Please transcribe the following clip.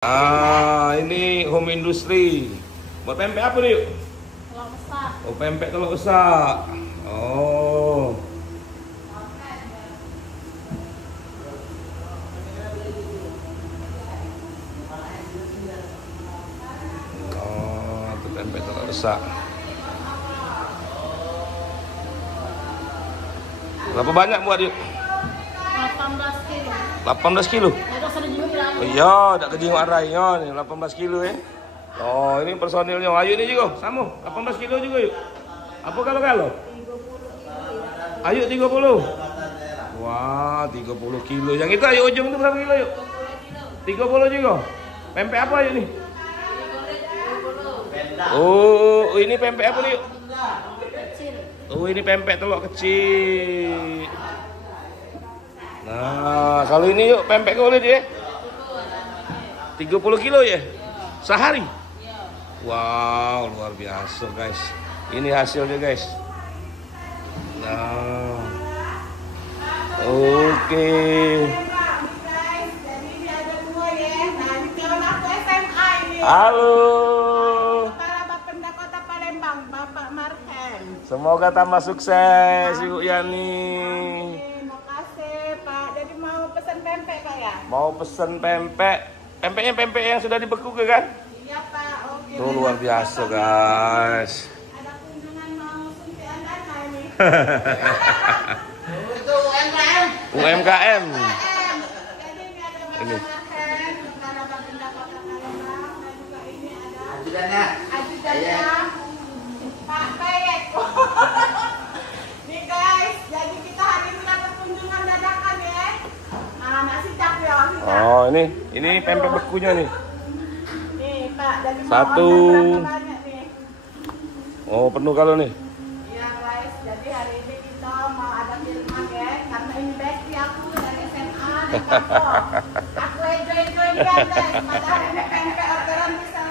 Ini home industry. Buat pempek apa nih, yuk? Telur besar. Oh, pempek telur besar. Oh. Oh, itu pempek telur besar. Berapa banyak buat, yuk? 18 kilo. 18 kilo? Oh, iya, tak kejing arainya nih, 18 kilo ya. Oh, ini personilnya. Ayo ini juga, sama 18 kilo juga, yuk. Apa kalau? 30 kilo. Ayo 30. Wah, 30 kilo. Yang itu ayo ujung itu berapa kilo, yuk? 30 juga. Pempek apa yuk nih? Oh, ini pempek apa nih, yuk? Kecil. Oh, ini pempek telur kecil. Nah, kalau ini yuk pempek kulit ya. 30 kilo ya? Sehari? Wow, luar biasa guys. Ini hasilnya guys. Nah, oke. Halo. Kepala Bapenda Kota Palembang, Bapak Marhen. Semoga tambah sukses, Ibu Yani. Makasih Pak. Jadi mau pesan pempek Pak ya? Mau pesen pempek. Pempeknya pempek yang sudah dibeku kan? Iya Pak. Oke. Tuh luar biasa guys. Ada kunjungan mau suntikan dana ini. Itu UMKM. UMKM. Jadi ini ada Bapak Ini. Marhen, Kepala Bapenda Kota Palembang, dan juga ini ada Ajudannya. ajudannya Pak Peyek. Nih guys, jadi kita hari ini dapat kunjungan dadakan ya. Nah, nasi cak ya. Oh, ini pempek bekunya nih. Nih Pak, jadi mau Satu. order berapa banyak nih? Oh, penuh kalau nih. Iya guys, jadi hari ini kita mau ada kiriman ya, karena ini bestie aku dari SMA di Kampung. Aku enjoy dia guys, pada hari ini pempek orderan bisa